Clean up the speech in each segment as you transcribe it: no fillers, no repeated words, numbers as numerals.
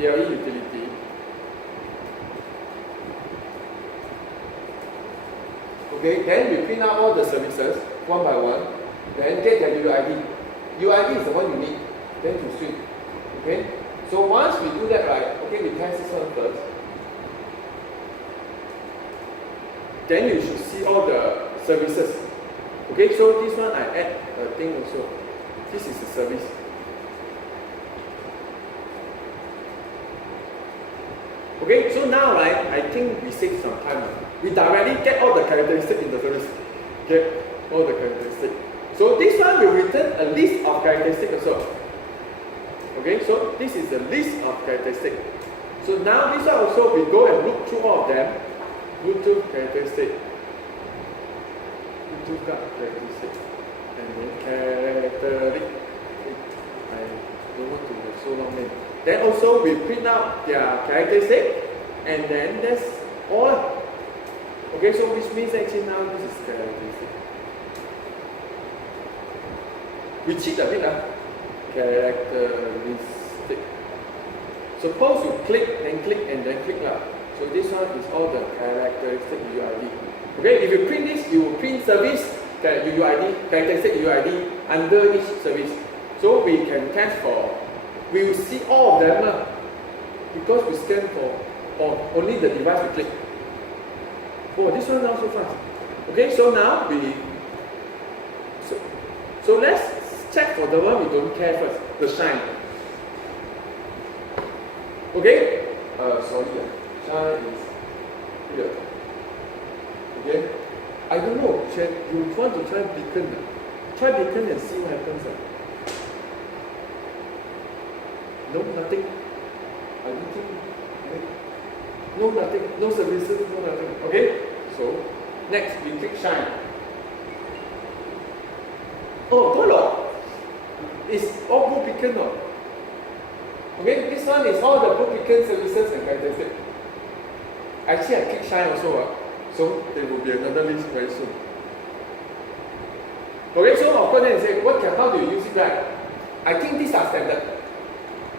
BLE utility. Okay, then we print out all the services one by one, then get their UID. UID is the one you need, then to switch. Okay, so once we do that right, okay, we test this one first. Then you should see all the services. Okay, so this one I add a thing also. This is the service. Okay, so now right, I think we save some time. We directly get all the characteristics in the service. Get all the characteristics. So this one will return a list of characteristics also. Okay, so this is the list of characteristics. So now this one also we go and look through all of them. Bluetooth characteristic. Bluetooth characteristic. And then characteristic. I don't want to have so long name. Then also we print out their characteristic, and then that's all. Okay, so which means actually now this is characteristic. We cheat a bit characteristic. Suppose you click, then click, and then click lah. So this one is all the characteristic UID. Okay, if you print this, you will print service UID, characteristic UID under each service. So we can test for. We will see all of them because we scan for only the device we click. Oh, this one now so fast. Okay, so now we so let's check for the one we don't care first, the shine. Okay, sorry, shine is here. Okay, I don't know. You want to try beacon? Try beacon and see what happens. No, nothing. I don't think. No, nothing. No services, no nothing. Okay? So, next we click shine. Oh, hello. It's all blue beacon. No? Okay, this one is all the blue beacon services and characteristics. Actually, I click shine also. So, there will be another list very soon. Okay, so of course, then you say, how do you use it right? I think these are standard.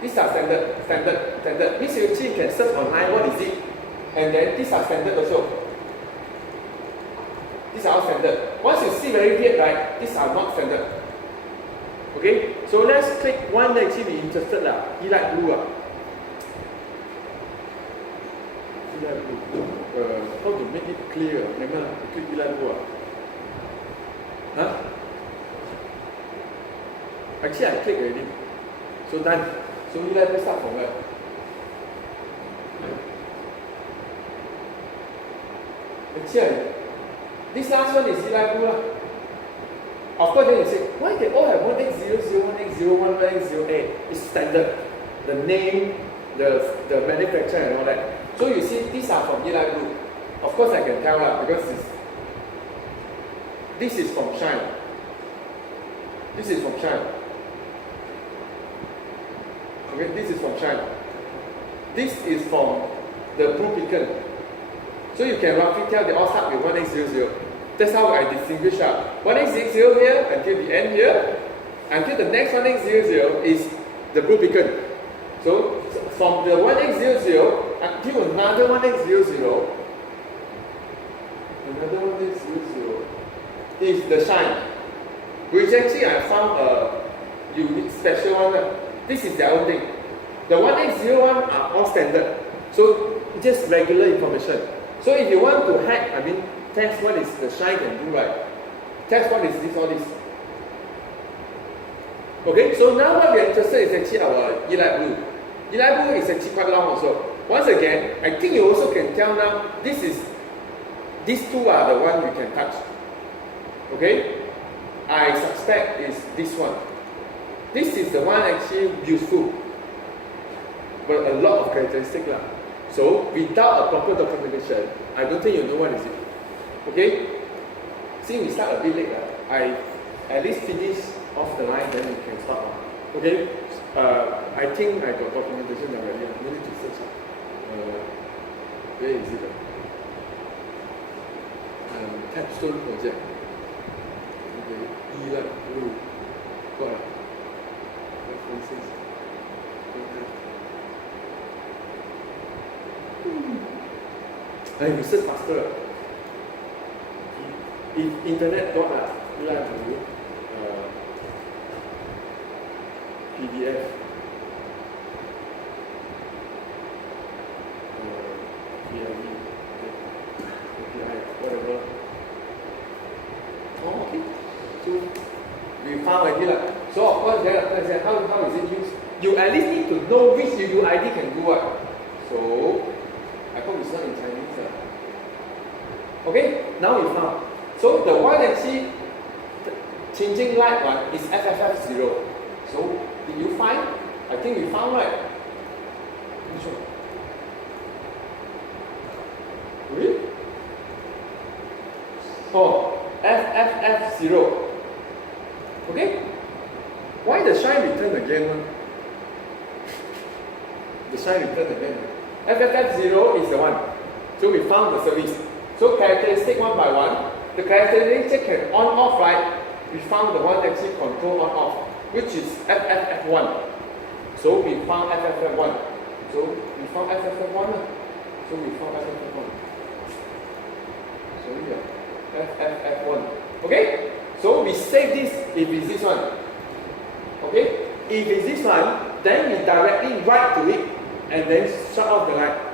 These are standard. Means you actually can search online what is it, and then these are standard also. These are all standard. Once you see very weird, right? These are not standard. Okay, so let's click one that actually be interested lah. Light blue ah. Light blue. How to make it clear? Remember, click light blue ah. Huh? Actually, I click already. So done. So you let me start from where? Actually, this last one is light blue. Of course, then you say, why they all have 1X00, 1X01, 1X08? It's standard. The name, the manufacturer and all that. So you see, these are from light blue. Of course, I can tell because this is from Shine. This is from Shine. Okay, this is from Shine. This is from the Blue Beacon. So you can roughly tell they all start with 1X00. That's how I distinguish 1X00 here until the end here, until the next 1X00 is the Blue Beacon. So from the 1X00 until another 1X00, is the Shine, which actually I found a unique special one. This is their own thing. The 1X01 are all standard, so just regular information. So if you want to hack, test what is the Shine can do, right? Test what is this, all this. Okay, so now what we are interested is actually our light blue. Light blue is actually quite long also. Once again, I think you also can tell now, these two are the one we can touch. Okay? I suspect is this one. This is the one actually useful, but a lot of characteristics lah. So without a proper documentation, I don't think you know what is it. Okay? See, we start a bit late lah. I at least finish off the line, then we can start. Okay? I think I got documentation already. No need to search. Where is it? Capstone project. Okay. Light blue. Got it. References. And you search faster. If internet got you like to do PDF. BLE, API, whatever. Oh, okay. So we found already lah. So of course, then how is it used? You at least need to know which UUID can do what. So I hope it's not in Chinese. Okay, now we found. So the one that see changing light one is FFF0. So did you find? I think we found, right? Which one? Really? Oh, FFF0. Okay? Why the shine return again? The shine return again. FFF0 is the one. So we found the service. So characteristic one by one. The characteristic can on off, right? We found the one that actually control on off, which is FFF1. So we found FFF1. So we found FFF1. So we found FFF1. So yeah, FFF1. Okay? So we save this if it's this one. Okay? If it's this one, then we directly write to it and then shut off the light.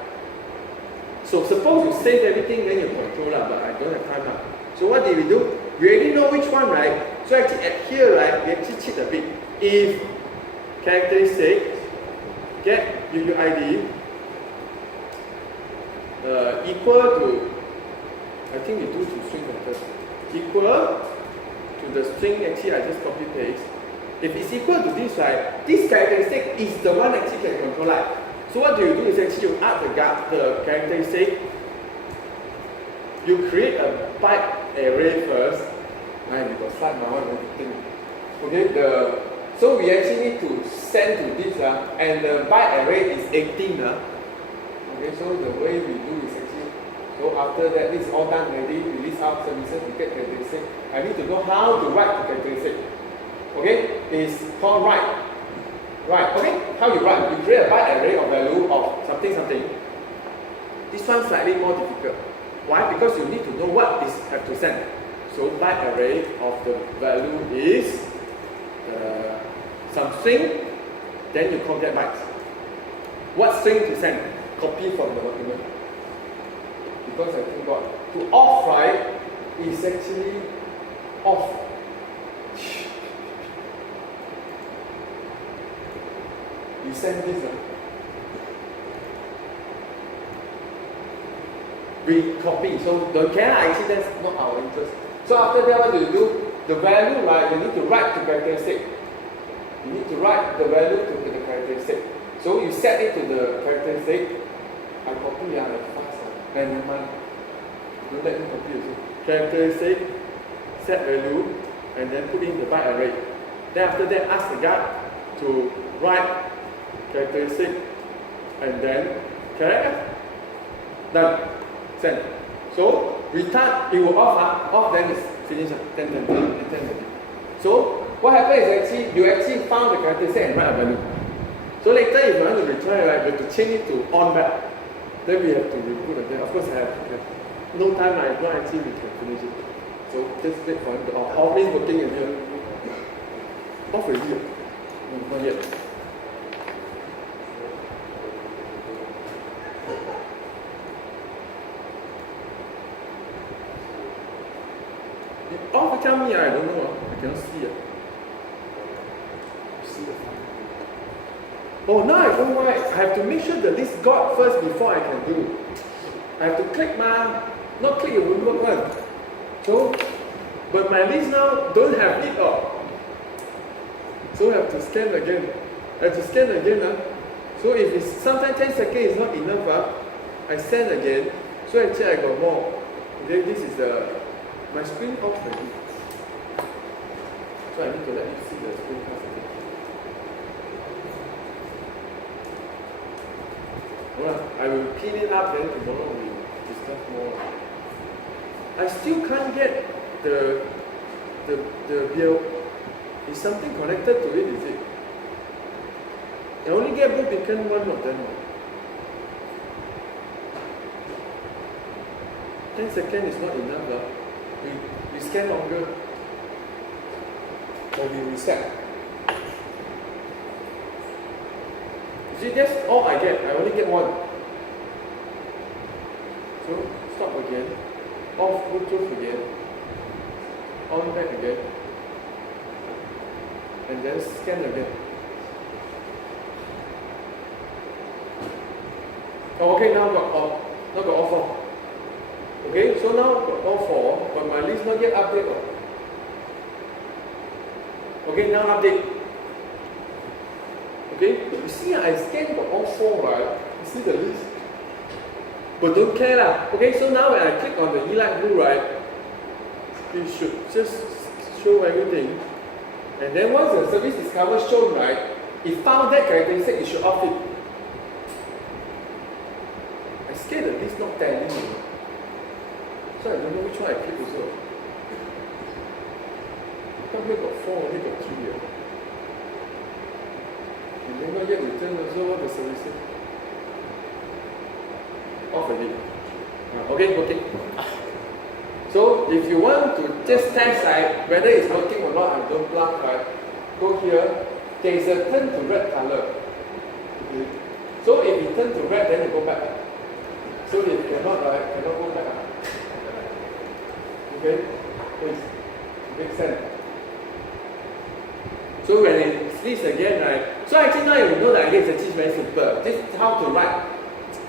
So suppose you save everything, then you control lah, but I don't have time lah. So what did we do? We already know which one, right? So actually at here, right, we actually cheat a bit. If characteristic get UUID equal to, I think we do to string first, equal to the string, actually I just copy paste. If it's equal to this, right, this characteristic is the one actually can control light. So what do is actually you add the characteristic, you create a byte array first. We got slide now, okay, so we actually need to send to this, and the byte array is 18. Okay, so the way we do is actually, so after that, this is all done already, release out services, we get characteristic. I need to know how to write the characteristic. Okay, it's called write. Right, okay, how you write? You create a byte array of value of something, something. This one's slightly more difficult. Why? Because you need to know what is have to send. So byte array of the value is some string, then you call that bytes. What string to send? Copy from the document. Because I think God, to off, right, is actually off. You send this, we copy, so don't care, actually that's not our interest. So after that, what do you do? The value, right, you need to write to characteristic. You need to write the value to the characteristic. So you set it to the characteristic. I copy, like fast, then never mind. Don't let me copy also. Characteristic, set value, and then put in the byte array. Then after that, ask the guard to write characteristic, and then correct? Done. Send. So return, it will off, then it's finished. 10. So what happens is actually you actually found the characteristic and write a value. So later if you want to return, right, we have to change it to on back. Then we have to reboot again. Of course I have no time, right? Not actually we can finish it. So just wait for it to off. Off is working in here. Off already. Not yet. Oh, tell me, I don't know. I cannot see it. Oh, now I know why. I have to make sure the list got first before I can do. I have to click not click, it won't work one. So, but my list now don't have it all. So I have to scan again. So if it's sometimes 10 seconds is not enough, I send again. So actually I got more. Then this is my screen off already. So I need to let you see the screen off again. Alright, I will clean it up, then tomorrow we discuss more. I still can't get the BLE. Is something connected to it, is it? I only get Blue Beacon one of them. 10 seconds is not enough. We scan longer. Or we reset. You see, that's all I get. I only get one. So, stop again. Off Bluetooth again. On back again. And then scan again. Oh, okay, now got off. Now got all 4. Okay, so now got all 4, but my list not yet update. Okay, now update. Okay, you see I scan got all 4, right? You see the list? But don't care lah. Okay, so now when I click on the E-Light Blue, right, it should just show everything. And then once the service discover shown, right, it found that characteristic, it should off it. I scared the list not telling me. So I don't know which one I click also. Come here got 4, only got 3 here. And then not yet return also what the services. Off already. Okay, okay. So if you want to just test right, whether it's working or not, I don't plug, right? Go here. There is a turn to red color. Okay. So if you turn to red, then you go back. So if you cannot, right, cannot go back. Okay? Please. Makes sense. So when it sleeps again, right? So actually now you know the idea is actually very simple. This is how to write.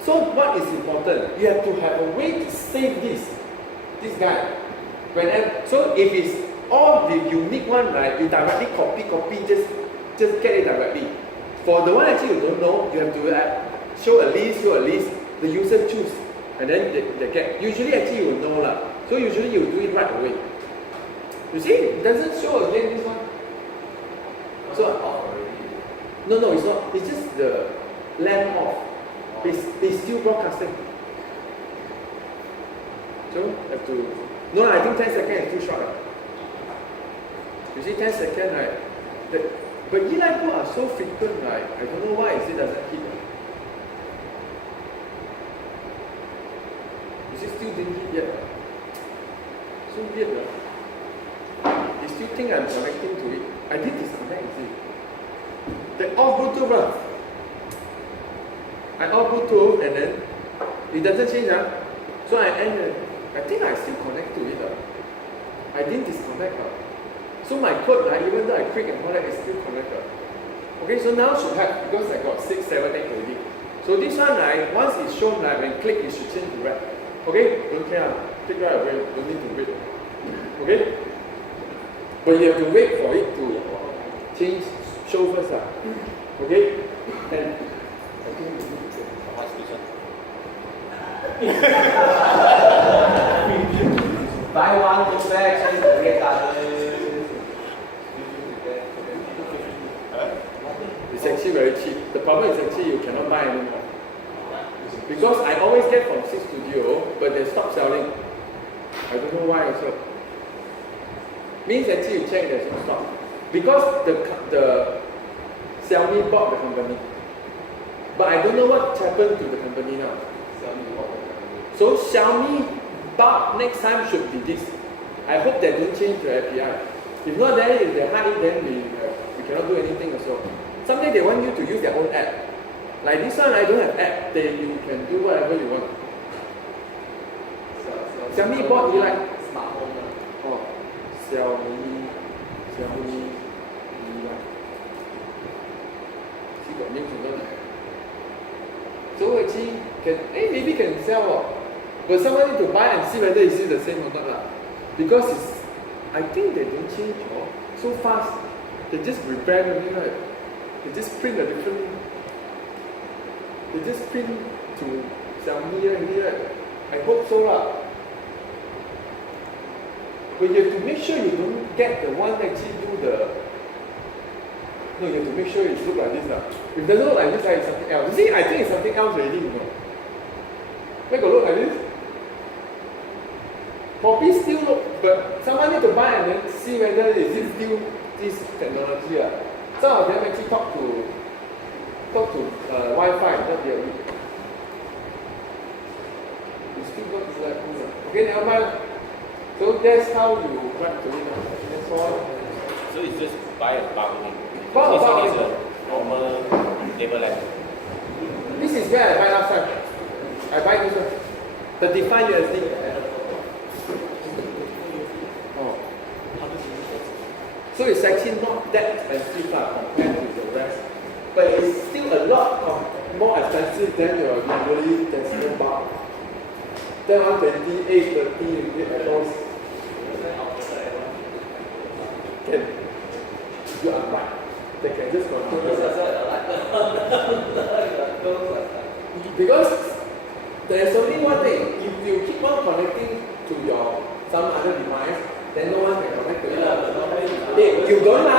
So what is important? You have to have a way to save this guy. Whenever, so if it's all the unique one, right, you directly copy, just get it directly. For the one actually you don't know, you have to show a list, the user choose, and then they get. Usually actually you will know lah. So usually you do it right away. You see, it doesn't show again this one. So no, it's not. It's just the lamp off. It's still broadcasting. So have to. No, I think 10 seconds is too short. You see, 10 seconds, right? But E-Light Blue are so frequent, right? I don't know why it doesn't hit. You see, still didn't hit yet. So weird, right? You still think I'm connecting to it? I did disconnect, you see. The off Bluetooth, right? I off Bluetooth and then it doesn't change, huh? So I end. I think I still connect to it. I didn't disconnect. So my code, even though I click and all that, it's still connected. Okay, so now should have, because I got 6, 7, 8 already. So this one, once it's shown, when click, it should change to red. Okay, don't care. Click right away, don't need to wait. Okay? But you have to wait for it to change, show first. Okay? And I think we need to check. Buy one, go back, change the red color. It's actually very cheap. The problem is actually you cannot buy anymore. Because I always get from 6 Studio, but they stopped selling. I don't know why also. Means actually you check there's no stock. Because the Xiaomi bought the company. But I don't know what happened to the company now. So Xiaomi bought next time should be this. I hope they don't change the API. If not, then if they hide it, then we cannot do anything also. Someday they want you to use their own app. Like this one, I don't have app. You can do whatever you want. Xiaomi bought E-Light. Smart home. Oh, Xiaomi E-Light. See got names on them. So actually, maybe can sell. But someone need to buy and see whether it's the same or not. Because I think they don't change so fast. They just rebrand only, right? They just print a different. They just print to Xiaomi right? I hope so lah. But you have to make sure you don't get the one that actually do the. No, you have to make sure it look like this lah. If it doesn't look like this, it's something else. You see, I think it's something else already, you know. Make it look like this. Copy still look, but someone need to buy and then see whether is it still this technology. Some of them actually talk to Wi-Fi, not BLE. You still Okay, never mind. So that's how you write to it. That's all. So it's just buy a bulk only. Bulk, This bulk. one is a normal table lamp. This is where I buy last time. I buy this one. 35 USD. Oh. So it's actually not that expensive compared to the rest. But it's still a lot more expensive than your usually decimal bulb. Then 120, 830, you get at most. Can you are right. They can just control the because there's only one thing. If you keep on connecting to your some other device, then no one can connect to it. If you don't have